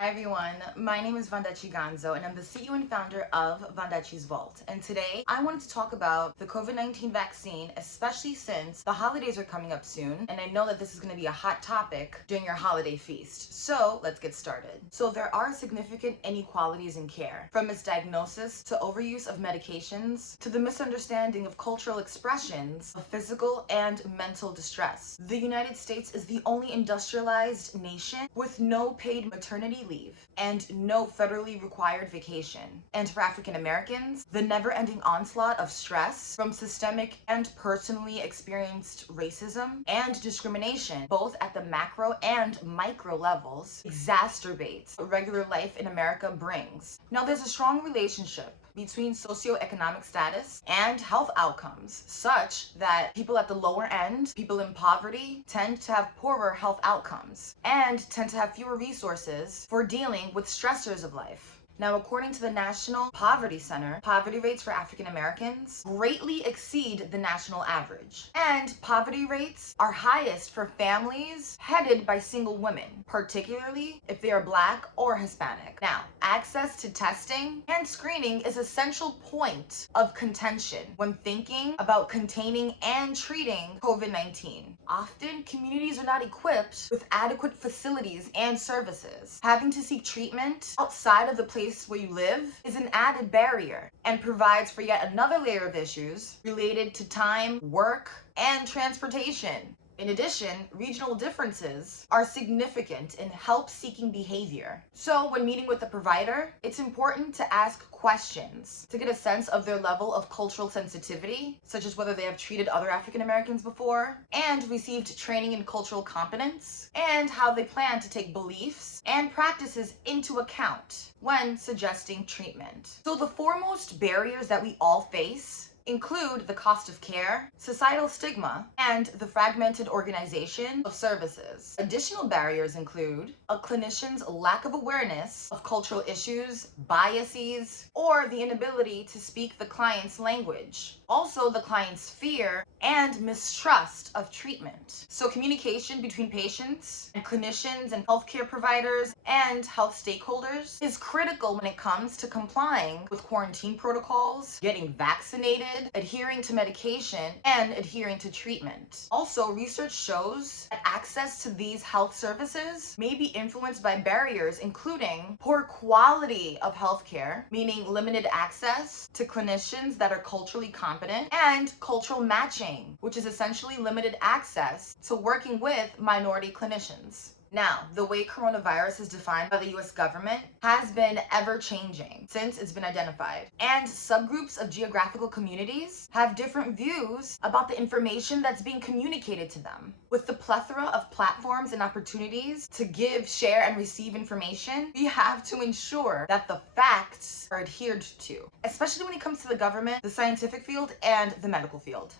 Hi everyone, my name is Vondechii and I'm the CEO and founder of Vondechii's Vault. And today I wanted to talk about the COVID-19 vaccine, especially since the holidays are coming up soon, and I know that this is going to be a hot topic during your holiday feast. So let's get started. So there are significant inequalities in care, from misdiagnosis to overuse of medications to the misunderstanding of cultural expressions of physical and mental distress. The United States is the only industrialized nation with no paid maternity leave and no federally required vacation. And for African Americans, the never-ending onslaught of stress from systemic and personally experienced racism and discrimination, both at the macro and micro levels, exacerbates what regular life in America brings. Now, there's a strong relationship between socioeconomic status and health outcomes, such that people at the lower end, people in poverty, tend to have poorer health outcomes and tend to have fewer resources for dealing with stressors of life. Now, according to the National Poverty Center, poverty rates for African Americans greatly exceed the national average. And poverty rates are highest for families headed by single women, particularly if they are Black or Hispanic. Now, access to testing and screening is a central point of contention when thinking about containing and treating COVID-19. Often, communities are not equipped with adequate facilities and services. Having to seek treatment outside of the place where you live is an added barrier and provides for yet another layer of issues related to time, work, and transportation. In addition, regional differences are significant in help-seeking behavior. So when meeting with a provider, it's important to ask questions to get a sense of their level of cultural sensitivity, such as whether they have treated other African Americans before, and received training in cultural competence, and how they plan to take beliefs and practices into account when suggesting treatment. So the foremost barriers that we all face include the cost of care, societal stigma, and the fragmented organization of services. Additional barriers include a clinician's lack of awareness of cultural issues, biases, or the inability to speak the client's language. Also, the client's fear and mistrust of treatment. So communication between patients and clinicians and healthcare providers and health stakeholders is critical when it comes to complying with quarantine protocols, getting vaccinated, adhering to medication, and adhering to treatment. Also, research shows that access to these health services may be influenced by barriers including poor quality of healthcare, meaning limited access to clinicians that are culturally competent, and cultural matching, which is essentially limited access to working with minority clinicians. Now, the way coronavirus is defined by the US government has been ever-changing since it's been identified. And subgroups of geographical communities have different views about the information that's being communicated to them. With the plethora of platforms and opportunities to give, share, and receive information, we have to ensure that the facts are adhered to, especially when it comes to the government, the scientific field, and the medical field.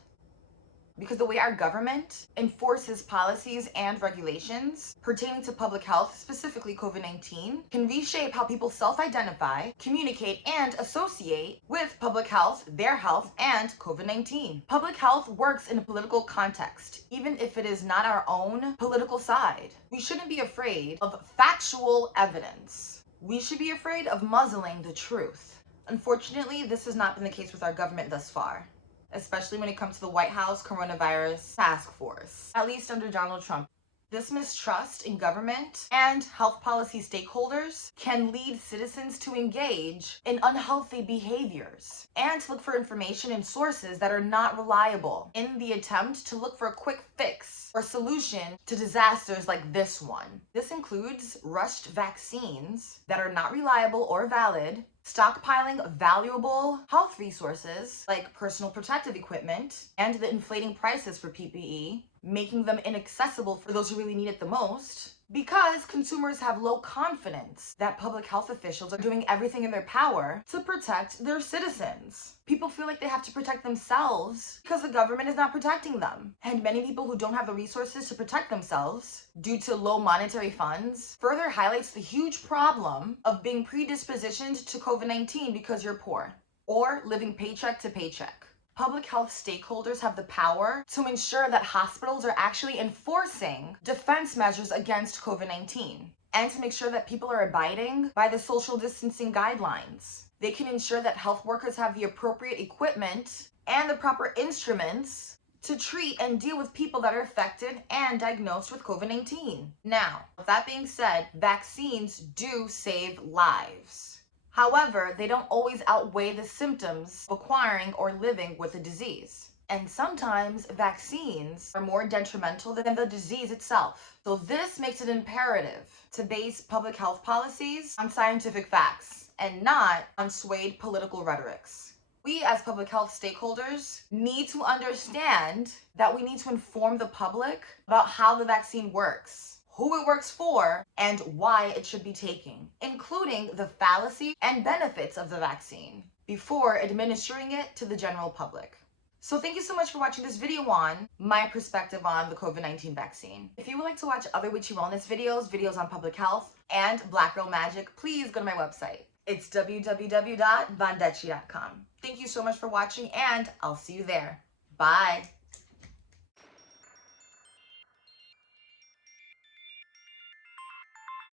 Because the way our government enforces policies and regulations pertaining to public health, specifically COVID-19, can reshape how people self-identify, communicate, and associate with public health, their health, and COVID-19. Public health works in a political context, even if it is not our own political side. We shouldn't be afraid of factual evidence. We should be afraid of muzzling the truth. Unfortunately, this has not been the case with our government thus far, especially when it comes to the White House Coronavirus Task Force, at least under Donald Trump. This mistrust in government and health policy stakeholders can lead citizens to engage in unhealthy behaviors and to look for information in sources that are not reliable in the attempt to look for a quick fix or solution to disasters like this one. This includes rushed vaccines that are not reliable or valid, stockpiling valuable health resources like personal protective equipment, and the inflating prices for PPE, making them inaccessible for those who really need it the most, because consumers have low confidence that public health officials are doing everything in their power to protect their citizens. People feel like they have to protect themselves because the government is not protecting them. And many people who don't have the resources to protect themselves due to low monetary funds further highlights the huge problem of being predispositioned to COVID-19 because you're poor or living paycheck to paycheck. Public health stakeholders have the power to ensure that hospitals are actually enforcing defense measures against COVID-19. and to make sure that people are abiding by the social distancing guidelines. They can ensure that health workers have the appropriate equipment and the proper instruments to treat and deal with people that are affected and diagnosed with COVID-19. Now, with that being said, vaccines do save lives. However, they don't always outweigh the symptoms of acquiring or living with a disease. And sometimes vaccines are more detrimental than the disease itself. So this makes it imperative to base public health policies on scientific facts and not on swayed political rhetorics. We as public health stakeholders need to understand that we need to inform the public about how the vaccine works, who it works for, and why it should be taken, including the fallacy and benefits of the vaccine before administering it to the general public. So thank you so much for watching this video on my perspective on the COVID-19 vaccine. If you would like to watch other witchy wellness videos on public health, and Black Girl Magic, please go to my website. It's www.vondechii.com. Thank you so much for watching, and I'll see you there. Bye.